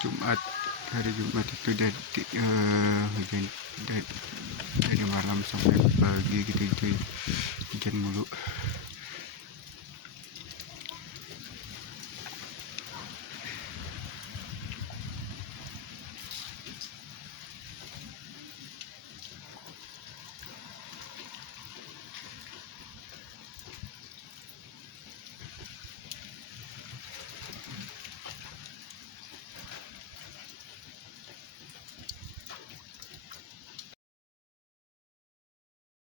Jumat, hari Jumat itu hujan dari malam sampai pagi gitu hujan mulu.